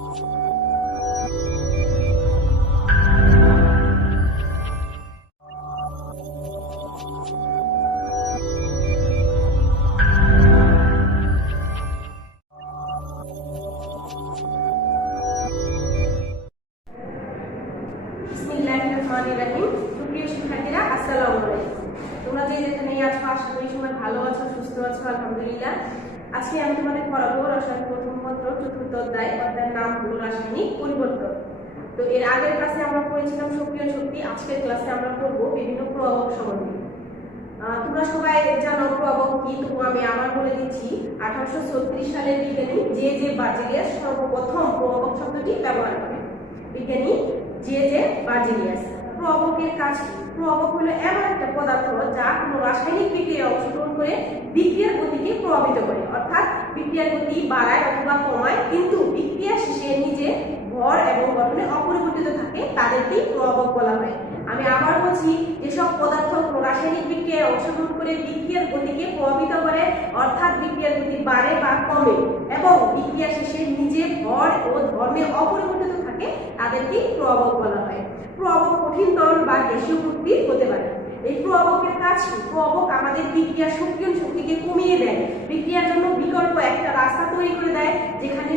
সুপ্রিয় শিক্ষার্থীরা, আসসালামু আলাইকুম। তোমরা যে যেখানে আছো আশা করি সবাই ভালো আছো, সুস্থ আছো, আলহামদুলিল্লাহ। আজকে আমি তোমাদের পড়াবো রসায়ন প্রথম পত্র চতুর্থ অধ্যায়ের নাম হলো রাসায়নিক পরিবর্তন। তো এর আগের ক্লাসে আমরা পড়েছিলাম সক্রিয় শক্তি। আজকের ক্লাসে আমরা পড়বো বিভিন্ন প্রভাবক সম্বন্ধে। তোমরা সবাই জানো প্রভাবক কি, তো আমি আবার বলে দিচ্ছি। 1836 সালের বিজ্ঞানী জে বার্জেলিয়াস সর্বপ্রথম প্রভাবক শব্দটি ব্যবহার করেন। বিজ্ঞানী জে বার্জেলিয়াস। প্রভাবকের কাজ কি? প্রভাবক হলো এমন একটা পদার্থ যা কোনো রাসায়নিক বিক্রিয়ায় অংশগ্রহণ করে বিক্রিয়ার গতিকে প্রভাবিত করে, অর্থাৎ বিক্রিয়ার গতি বাড়ায় অথবা কমায়, কিন্তু বিক্রিয়া শেষে নিজে ভর এবং গঠনে অপরিবর্তিত থাকে, তাদেরকেই প্রভাবক বলা হয়। আমি আবার বলছি, যেসব পদার্থ কোনো রাসায়নিক বিক্রিয়ায় অংশগ্রহণ করে বিক্রিয়ার গতিকে প্রভাবিত করে, অর্থাৎ বিক্রিয়ার গতি বাড়ে বা কমে এবং বিক্রিয়া শেষে নিজে ভর ও ধর্মে অপরিবর্তিত থাকে, তাদেরকেই প্রভাবক বলা হয়। প্রভাবক কঠিন তরল বা গ্যাসীয় প্রকৃতির হতে পারে। এই প্রভাবকের কাজ কি? প্রভাবক আমাদের বিক্রিয়ার সক্রিয় শক্তিকে কমিয়ে দেয়, বিক্রিয়ার জন্য বিকল্প একটা রাস্তা তৈরি করে দেয়, যেখানে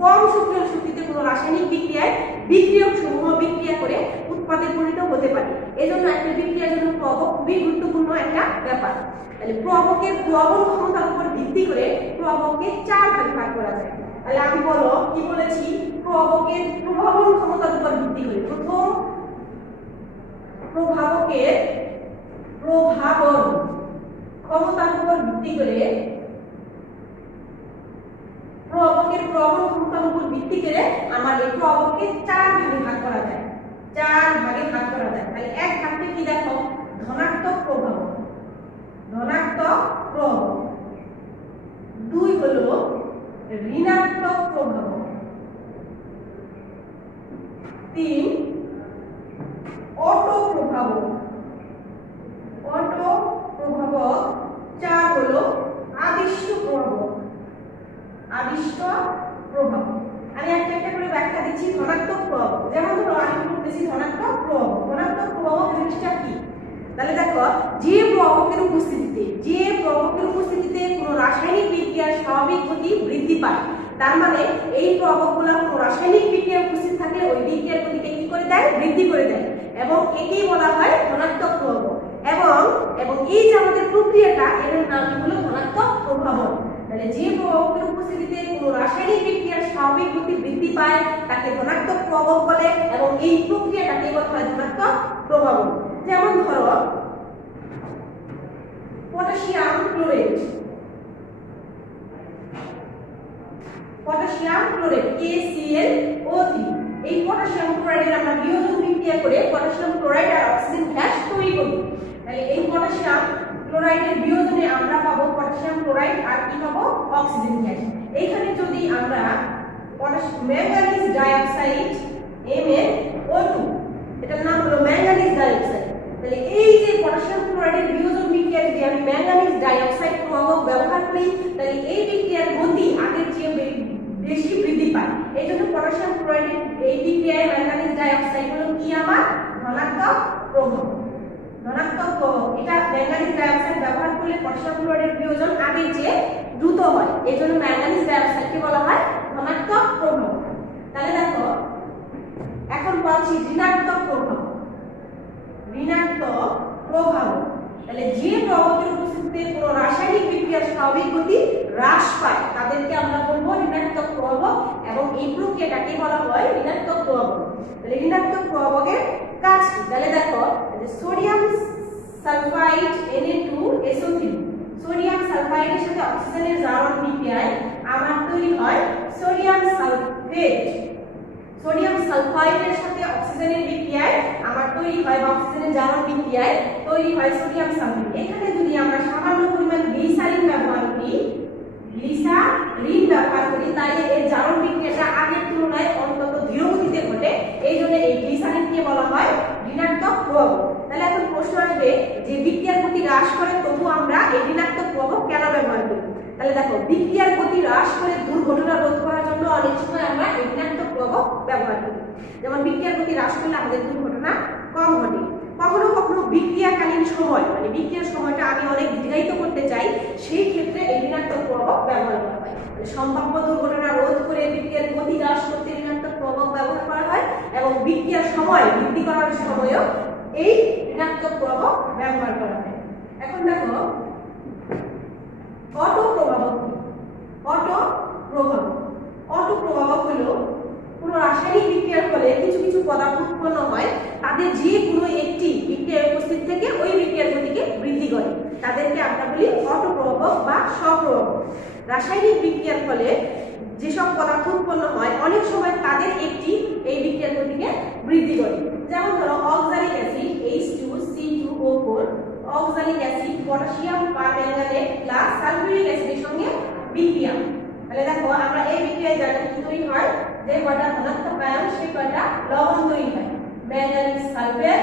কম সক্রিয় শক্তিতে কোনো রাসায়নিক বিক্রিয়ায় বিক্রিয়ক সমূহ বিক্রিয়া করে উৎপাদে পরিণত হতে পারে। এজন্য একটা বিক্রিয়ার জন্য প্রভাবক খুবই গুরুত্বপূর্ণ একটা ব্যাপার। তাহলে প্রভাবকের প্রভাবন ক্ষমতার উপর ভিত্তি করে প্রভাবককে 4 ভাগে ভাগ করা যায়। তাহলে আমি বলো কি বলেছি? প্রভাবকের প্রভাবন ক্ষমতার উপর ভিত্তি করে। প্রথম, প্রভাবকের প্রভাবন ক্ষমতার উপর ভিত্তি করে আমার এই প্রভাবককে 4 ভাগে ভাগ করা যায়। তাহলে এক ভাগকে কি দেখো? ধনাত্মক প্রভাবক। 2 হলো ঋণাত্মক প্রভাবক। 3 অটো প্রভাবক। 4 হলো আদিষ্ট প্রভাবক। আমি একটা একটা করে ব্যাখ্যা দিচ্ছি। ধনাত্মক প্রভাবক, যেমন ধরো আমি বলতেছি ধনাত্মক প্রভাবক জিনিসটা কি? তাহলে দেখো, যে প্রভাবকের উপস্থিতিতে কোনো রাসায়নিক বিক্রিয়ার স্বাভাবিক গতি বৃদ্ধি পায়, তার মানে এই প্রভাবকগুলো কোনো রাসায়নিক বিক্রিয়া উপস্থিত থাকলে ওই বিক্রিয়ার গতিকে কি করে দেয়? বৃদ্ধি করে দেয়, এবং একেই বলা হয় ধনাত্মক প্রভাবক। এবং এই যে আমাদের প্রক্রিয়াটা, এর নাম হলো ধনাত্মক প্রভাবক। তাহলে যে প্রভাবকের উপস্থিতিতে কোনো রাসায়নিক বিক্রিয়ার স্বাভাবিক গতি বৃদ্ধি পায় তাকে ধনাত্মক প্রভাবক বলে, এবং এই প্রক্রিয়াটাকে বলা হয় ধনাত্মক প্রভাবক। যেমন ধরো পটাশিয়াম ক্লোরাইড, KClO3। এই পটাশিয়াম ক্লোরাইডের আমরা বিয়োজন বিক্রিয়া করে পটাশিয়াম ক্লোরাইড আর অক্সিজেন গ্যাস তৈরি করি। তাহলে এই পটাশিয়াম ক্লোরাইডের বিয়োজনে আমরা পাবো পটাশিয়াম ক্লোরাইড আর কি পাবো? Oxygen gas. এইখানে যদি আমরা ম্যাঙ্গানিজ ডাইঅক্সাইড MnO2, এটার নাম হলো ম্যাঙ্গানিজ ডাইঅক্সাইড। তাহলে এই যে পটাশিয়াম ক্লোরাইডের বিয়োজন বিক্রিয়া যদি আমি ম্যাঙ্গানিজ ডাইঅক্সাইড প্রভাবক ব্যবহার করি, তাহলে এই বিক্রিয়ার গতি আগের চেয়ে বেশি বৃদ্ধি পায়। এই জন্য পটাশিয়াম ক্লোরাইডের এই বিক্রিয়ায় ম্যাঙ্গানিজ ডাইঅক্সাইড হলো কি? আমার ধনাত্মক প্রভাবক। এটা ম্যাঙ্গানিজ ডাইঅক্সাইড ব্যবহার করলে পটাশিয়াম ক্লোরাইডের বিয়োজন আগের চেয়ে দ্রুত হয়, এই জন্য ম্যাঙ্গানিজ ডাইঅক্সাইডকে বলা হয় ধনাত্মক প্রভাবক। তাহলে দেখো, এখন বলছি ঋণাত্মক প্রভাবক। তাহলে যে প্রভাবকের উপস্থিতিতে কোনো রাসায়নিক বিক্রিয়ার স্বাভাবিক গতি হ্রাস পায় তাদেরকে আমরা বলবো ঋণাত্মক প্রভাবক, এবং এই প্রক্রিয়াটাকে বলা হয় ঋণাত্মক প্রভাবক। তাহলে ঋণাত্মক প্রভাবকের কাজ কি? তাহলে দেখো, সোডিয়াম সালফাইড Na2SO3, সোডিয়াম সালফাইডের সাথে অক্সিজেনের জারণ বিক্রিয়ায় আমার তৈরি হয় সোডিয়াম সালফেট। সোডিয়াম সালফাইডের সাথে অক্সিজেনের বিক্রিয়ায় আমার তৈরি হয়, বা অক্সিজেনের জারণ বিক্রিয়ায় তৈরি হয় সোডিয়াম সালফেট। এখানে যদি আমরা সামান্য পরিমাণ গ্লিসারিন ব্যবহার করি, তাহলে এর জারণ বিক্রিয়াটা আগের তুলনায় অন্তত ধীর গতিতে ঘটে, এই জন্য এই গ্লিসারিনকে বলা হয় ঋণাত্মক প্রভাবক। তাহলে এখন প্রশ্ন আসবে যে বিক্রিয়ার গতি হ্রাস করে, তবু আমরা এই ঋণাত্মক প্রভাবক কেন ব্যবহার করি? তাহলে দেখো, বিক্রিয়ার গতি হ্রাস করে দুর্ঘটনা রোধ করার জন্য অনেক সময় আমরা এই ঋণাত্মক যেমন বিক্রিয়ার গতি হ্রাস করলে আমাদের দুর্ঘটনা কম ঘটে। কখনো কখনো বিক্রিয়াকালীন সময় মানে বিক্রিয়ার সময়টা আমি অনেক দীর্ঘায়িত করতে চাই, সেই ক্ষেত্রে এই ঋণাত্মক প্রভাবক ব্যবহার করা হয়। সম্ভাব্য দুর্ঘটনা রোধ করে বিক্রিয়ার গতি হ্রাস করতে ঋণাত্মক প্রভাবক ব্যবহার করা হয় এবং বিক্রিয়ার সময় বৃদ্ধি করার সময়ও এই ঋণাত্মক প্রভাবক ব্যবহার করা হয়। এখন দেখো অটো প্রভাবক। অটো প্রভাবক হলো কোনো রাসায়নিক বিক্রিয়ার ফলে কিছু কিছু পদার্থ উৎপন্ন হয়, তাদের যে কোনো একটি বিক্রিয়ায় উপস্থিত থেকে ওই বিক্রিয়ার গতিকে বৃদ্ধি করে, তাদেরকে আমরা বলি অটো প্রভাবক বা স্বপ্রভাবক। রাসায়নিক বিক্রিয়ার ফলে যেসব পদার্থ উৎপন্ন হয় অনেক সময় তাদের একটি এই বিক্রিয়ার গতিকে বৃদ্ধি করে। যেমন ধরো oxalic acid H2C2O4, oxalic acid potassium permanganate plus sulphuric অ্যাসিডের সঙ্গে বিক্রিয়া। তাহলে দেখো আমরা এই বিক্রিয়ায় জানি কি তৈরি হয়, যে কয়টা ধনাত্মক আয়ন সেই কয়টা লবণ তৈরি হয়। Manganese sulphate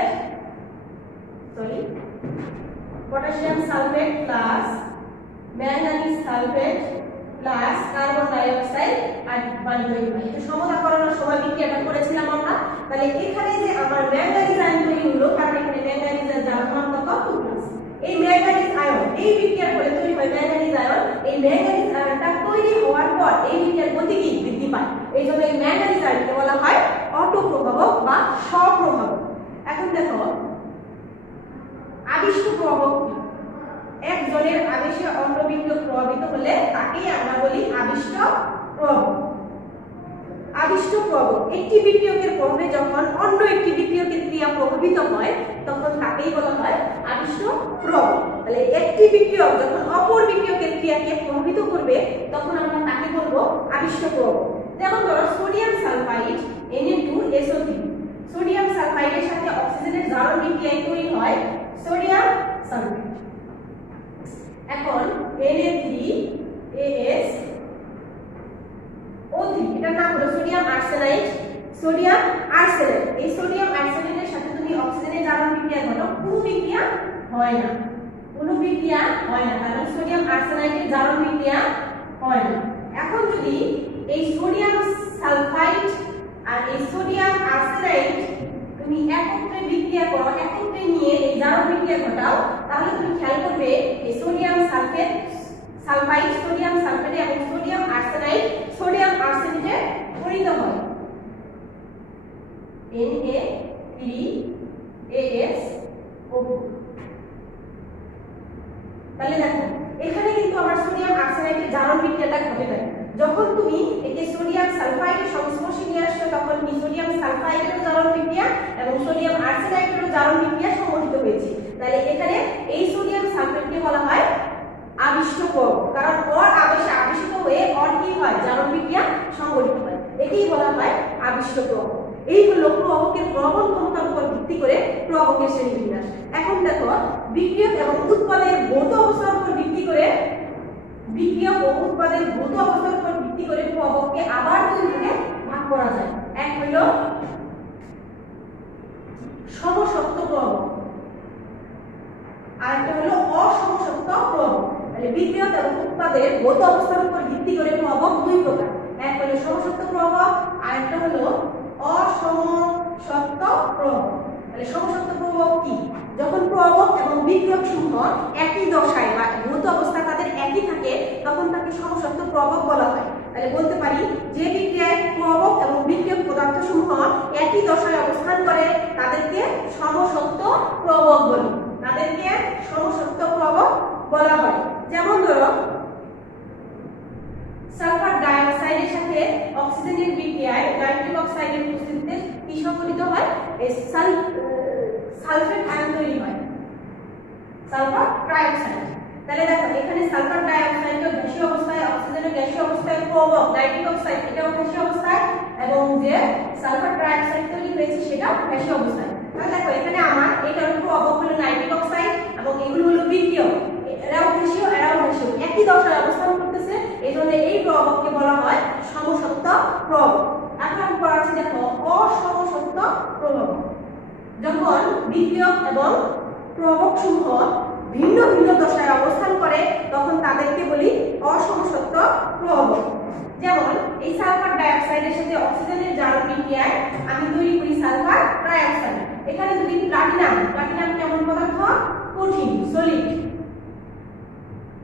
potassium sulphate plus manganese sulphate plus carbon dioxide আর পানি তৈরি হয়। তো সমতা করানোর সময় বিক্রিয়াটা করেছিলাম আমরা। তাহলে এখানে যে আমার ম্যাঙ্গানিজ আয়ন তৈরি হলো, কারণ এখানে ম্যাঙ্গানিজের জ্বালানি কত 2+। এই ম্যাঙ্গানিজ আয়ন এই বিক্রিয়ার ফলে তৈরি হয় ম্যাঙ্গানিজ আয়ন। এই ম্যাঙ্গানিজ আয়নটা তৈরি হওয়ার পর এই বিক্রিয়ার গতি কি বৃদ্ধি পায়। এই জন্য এই ম্যাঙ্গানিজ আয়নকে বলা হয় অটো প্রভাবক বা স্বপ্রভাবক। এখন দেখো আবিষ্ট প্রভাবক কি? একজনের আবেশে অন্য বিক্রিয়ক প্রভাবিত হলে তাকেই আমরা বলি আবিষ্ট প্রভাবক। আবিষ্ট প্রভাবক একটি বিক্রিয়কের প্রভাবে যখন অন্য একটি বিক্রিয়কের ক্রিয়া প্রভাবিত হয় তখন তাকেই বলা হয় আবিষ্ট প্রভাবক। তাহলে একটি বিক্রিয়ক যখন অপর বিক্রিয়কের ক্রিয়াকে প্রভাবিত করবে তখন আমরা তাকে বলবো আবিষ্ট প্রভাবক। যেমন ধরো সোডিয়াম সালফাইড Na2SO3, সোডিয়াম সালফাইডের সাথে অক্সিজেনের জারণ বিক্রিয়ায় তৈরি হয় সোডিয়াম সালফেট। এখন Na3AsO3 এটার নাম হলো সোডিয়াম আর্সেনাইড। এই সোডিয়াম আর্সেনাইডের সাথে যদি অক্সিজেনের জারণ বিক্রিয়া ঘটে কোনো বিক্রিয়া হয় না, কারণ সোডিয়াম আর্সেনাইডের জারণ বিক্রিয়া হয় না। এখন যদি এই সোডিয়াম সালফাইড আর এই সোডিয়াম আর্সেনাইড তুমি একত্রে বিক্রিয়া করো, একত্রে নিয়ে এই জারণ বিক্রিয়া ঘটাও, তাহলে তুমি খেয়াল করবে এই সোডিয়াম সালফাইড সোডিয়াম সালফেট এবং সোডিয়াম আর্সেনাইড সোডিয়াম আর্সেনেটে পরিণত হয় Na3AsO4। তাহলে দেখো এখানে কিন্তু আমার সোডিয়াম আর্সেনাইডের জারণ বিক্রিয়াটা ঘটে না। যখন তুমি একে সোডিয়াম সালফাইডের সংস্পর্শে নিয়ে আসছো তখন কি সোডিয়াম সালফাইডেরও জারণ বিক্রিয়া এবং সোডিয়াম আর্সেনাইডেরও জারণ বিক্রিয়া সংঘটিত হয়েছে। তাহলে এখানে এই সোডিয়াম সালফেটকে বলা হয় আবিষ্ট প্রভাবক, কারণ ওর আবেশে আবেশিত হয়ে ওর কি হয় জারণ বিক্রিয়া সংঘটিত হয়, একেই বলা হয় আবিষ্ট প্রভাবক। এই হলো প্রভাবকের প্রবণ ক্ষমতার উপর ভিত্তি করে প্রভাবকের শ্রেণীবিন্যাস। এখন দেখো বিক্রিয়ক এবং উৎপাদের ভৌত অবস্থার উপর ভিত্তি করে প্রভাবককে আবার দুই ভাগে ভাগ করা যায়। এক হলো সমসত্ব প্রভাবক, আর একটা হলো অসমসত্ব প্রভাবক। তাহলে বিক্রিয়ক এবং উৎপাদের ভৌত অবস্থার উপর ভিত্তি করে প্রভাবক দুই প্রকার, এক হলো সমসত্ব প্রভাবক আর একটা হলো অসমসত্ব প্রভাবক। তাহলে সমসত্ব প্রভাবক কি? যখন প্রভাবক এবং বিক্রিয়ক সমূহ একই দশায় বা ভৌত অবস্থা তাদের একই থাকে তখন তাকে সমসত্ব প্রভাবক বলা হয়। তাহলে বলতে পারি যে বিক্রিয়ায় প্রভাবক এবং বিক্রিয়ক পদার্থ সমূহ একই দশায় অবস্থান করে তাদেরকে সমসত্ব প্রভাবক বলা হয়। যেমন ধরো সালফার ডাই অক্সাইডের সাথে অক্সিজেনের বিক্রিয়ায় নাইট্রিক অক্সাইডের উপস্থিতিতে কি সংঘটিত হয়? সালফেট আয়ন তৈরি হয়, সালফার ডাই অক্সাইড। তাহলে দেখো এখানে সালফার ডাই অক্সাইডও গ্যাসীয় অবস্থায়, অক্সিজেনও গ্যাসীয় অবস্থায়, প্রভাবক নাইট্রিক অক্সাইড এটাও গ্যাসীয় অবস্থায় এবং যে সালফার ডাই অক্সাইড তৈরি হয়েছে সেটাও গ্যাসীয় অবস্থায়। তাহলে দেখো এখানে আমার এটার প্রভাবক হলো নাইট্রিক অক্সাইড এবং এগুলো হলো বিক্রিয়ক, এরাও গ্যাসীয় একই দশায় অবস্থান করতেছে, এইজন্য এই প্রভাবককে বলা হয় সমসত্ব প্রভাবক। এখন পড়া আছে দেখো অসমসত্ব প্রভাবক। যখন বিক্রিয়ক এবং প্রভাবক সমূহ ভিন্ন ভিন্ন দশায় অবস্থান করে তখন তাদেরকে বলি অসমসত্ব প্রভাবক। যেমন এই সালফার ডাই অক্সাইডের সাথে অক্সিজেন অক্সিজেনের জারণ বিক্রিয়ায় আমি তৈরি করি সালফার ট্রাইঅক্সাইড। এখানে যদি প্লাটিনাম কেমন পদার্থ? কঠিন, সলিড,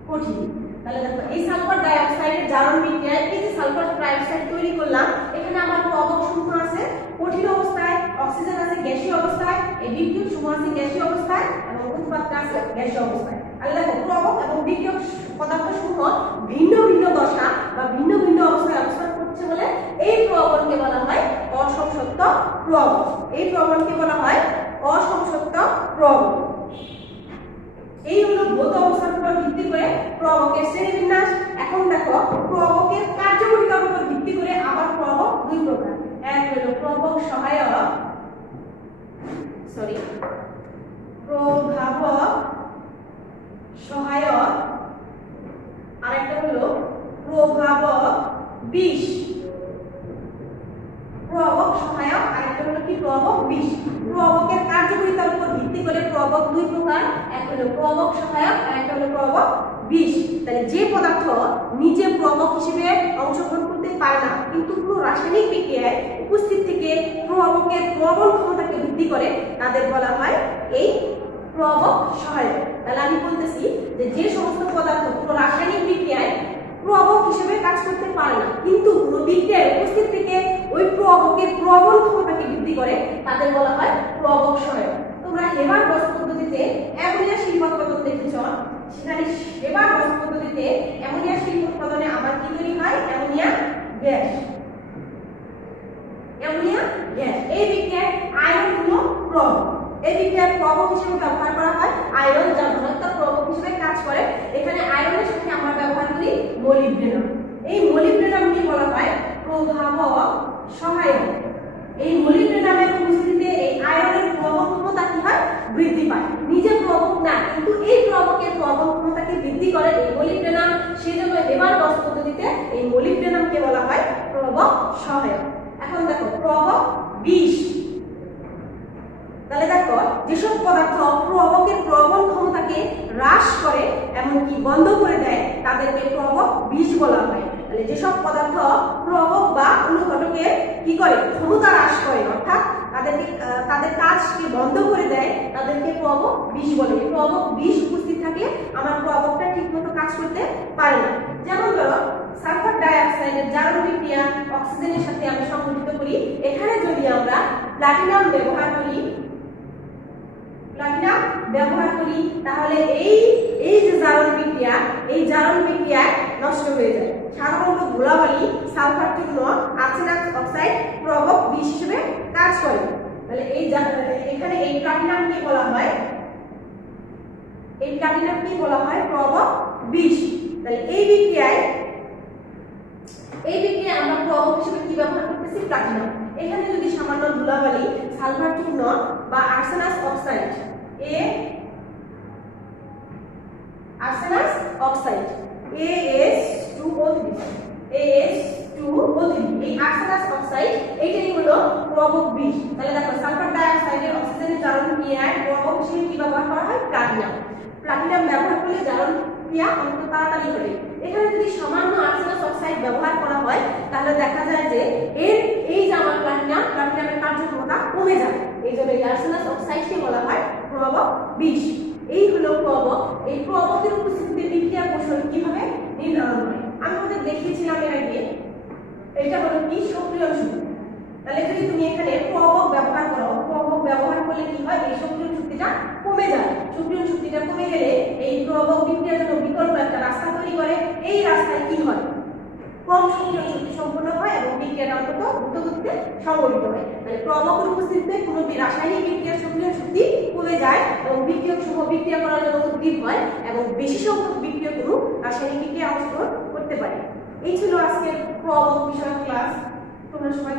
কঠিন। তাহলে দেখো এই সালফার ডাইঅক্সাইডের জারণ বিক্রিয়ায় এই যে সালফার ট্রাইঅক্সাইড তৈরি করলাম, এখানে আমার প্রবক সমূহ আছে কঠিন অবস্থায়, অক্সিজেন আছে গ্যাসীয় অবস্থায়, এই বিক্রিয়ক সমূহ আছে গ্যাসীয় অবস্থায় এবং উৎপাদক আছে গ্যাসীয় অবস্থায়। আর দেখো প্রবক এবং বিক্রিয়ক পদার্থ সমূহ ভিন্ন ভিন্ন দশা বা ভিন্ন ভিন্ন অবস্থায় অবস্থান করছে বলে এই প্রবণকে বলা হয় অসংসক্ত প্রবক। এই প্রবণকে বলা হয় অসংসক্ত প্রবক। এই হলো ভৌত অবস্থার উপর ভিত্তি করে প্রবকের শ্রেণীবিন্যাস। এখন দেখো প্রবকের কার্যকারিতার উপর ভিত্তি করে আবার প্রবক দুই প্রকার। এক হলো প্রবক সহায়ক, প্রভাবক সহায়ক, আরেকটা হলো প্রভাবক বিষ। প্রবক সহায়ক আরেকটা হলো কি? প্রবক বিষ। প্রবকের কার্যকারিতার উপর ভিত্তি করে প্রবক দুই প্রকার, এক হলো প্রবক সহায়ক আর একটা হলো প্রবক বিষ। তাহলে যে পদার্থ নিজে প্রবক হিসেবে অংশগ্রহণ করতে পারে না কিন্তু পুরো রাসায়নিক বিক্রিয়ায় উপস্থিত থেকে প্রবকের প্রবল ক্ষমতাকে বৃদ্ধি করে তাদের বলা হয় এই প্রবক সহায়ক। তাহলে আমি বলতেছি যে যে সমস্ত পদার্থ পুরো রাসায়নিক বিক্রিয়ায় প্রবক হিসেবে কাজ করতে পারে না কিন্তু পুরো বিক্রিয়ায় উপস্থিত থেকে ওই প্রবকের প্রবল ক্ষমতাকে বৃদ্ধি করে তাদের বলা হয় প্রবক সহায়ক। তোমরা হেবার বস পদ্ধতিতে অ্যামোনিয়া শিল্প উৎপাদন দেখেছ, সেখানে হেবার বস পদ্ধতিতে অ্যামোনিয়া শিল্প উৎপাদনে আমার কি তৈরি হয়? Ammonia gas. অ্যামোনিয়া গ্যাস এই বিক্রিয়ায় আয়রন হলো প্রবক। এই বিক্রিয়ায় প্রবক হিসেবে ব্যবহার করা হয় আয়রন, যা ধনাত্মক প্রবক হিসেবে কাজ করে। এখানে আয়রনের সাথে আমরা ব্যবহার করি মলিবডেনাম। এই মলিবডেনামকে বলা হয় প্রভাবক সহায়ক। এই মলিবডেনামের উপস্থিতিতে এই আয়রনের প্রবক ক্ষমতা কি হয়? বৃদ্ধি পায়। নিজে প্রবক না কিন্তু এই প্রবকের প্রবক ক্ষমতাকে বৃদ্ধি করে এই মলিবডেনাম। সেজন্য হেবার বস পদ্ধতিতে এই মলিবডেনামকে বলা হয় প্রবক সহায়ক। এখন দেখো প্রবক বিষ। তাহলে দেখো যেসব পদার্থ প্রবকের প্রবল ক্ষমতাকে হ্রাস করে এমনকি বন্ধ করে দেয় তাদেরকে প্রবক বিষ বলা হয়। তাহলে যেসব পদার্থ প্রবক বা অনুঘটকের কি করে? ক্ষমতা হ্রাস করে, অর্থাৎ তাদের কাজকে বন্ধ করে দেয় তাদেরকে প্রবক বিষ বলে। প্রবক বিষ উপস্থিত থাকলে আমার প্রবকটা ঠিকমতো কাজ করতে পারে না। যেমন ধরো সালফার ডাইঅক্সাইডের জারণ বিক্রিয়া অক্সিজেনের সাথে আমরা সংঘটিত করি। এখানে যদি আমরা প্লাটিনাম ব্যবহার করি তাহলে এই যে জারণ বিক্রিয়া, এই জারণ বিক্রিয়ায় নষ্ট হয়ে যায়। সাধারণত ধুলাবালি, সালফার চূর্ণ, আর্সেনাস অক্সাইড প্রবক বিষ হিসেবে কাজ করে। তাহলে এখানে এই প্লাটিনামকে বলা হয় প্রবক বিষ। তাহলে এই বিক্রিয়ায় আমরা প্রবক হিসেবে কি ব্যবহার করতেছি? প্লাটিনাম। এখানে যদি সামান্য ধুলাবালি, সালফার চূর্ণ বা আর্সেনাস অক্সাইড AS2O3 এই আর্সেনাস অক্সাইড এইটাই হলো প্রবক বিষ। তাহলে দেখো সালফার ডাইঅক্সাইডের অক্সিজেনের জারণ ক্রিয়ায় প্রবক হিসেবে কি ব্যবহার করা হয়? প্লাটিনাম ব্যবহার করলে জারণ ক্রিয়া অনেক তাড়াতাড়ি হবে। এখানে যদি সামান্য আর্সেনাস অক্সাইড ব্যবহার করা হয় তাহলে দেখা যায় যে এই যে আমার প্লাটিনামের কার্যক্ষমতা কমে যাবে। এই জন্য এই আর্সেনাস অক্সাইডকে বলা হয় প্রবক বিষ। এই হলো প্রবক। এই প্রবকের উপস্থিতিতে বিক্রিয়া কৌশল কিভাবে নির্ধারণ হয় আমি তোমাদের দেখিয়েছিলাম এর আগে। এটা হলো কি? সক্রিয়ণ শক্তি। তাহলে যদি তুমি এখানে প্রবক ব্যবহার করো, প্রবক ব্যবহার করলে কি হয়? এই সক্রিয়ণ শক্তিটা কমে যায়। সক্রিয়ণ শক্তিটা কমে গেলে এই প্রবক বিক্রিয়ার জন্য বিকল্প একটা রাস্তা তৈরি করে। এই রাস্তায় কি হয়? কম সক্রিয় শক্তি সম্পন্ন হয় এবং বিক্রিয়াটা অন্তত দ্রুত গতিতে সংঘটিত হয়। মানে প্রবকের উপস্থিতিতে কোনো রাসায়নিক বিক্রিয়ার সক্রিয় শক্তি কমে যায় এবং বিক্রিয়ক সমূহ বিক্রিয়া করার জন্য উদ্গ্রীব হয় এবং বেশি সংখ্যক বিক্রিয়ক রাসায়নিক বিক্রিয়া অংশগ্রহণ করতে পারে। এই ছিল আজকের প্রবক বিষয়ক ক্লাস। তোমরা সবাই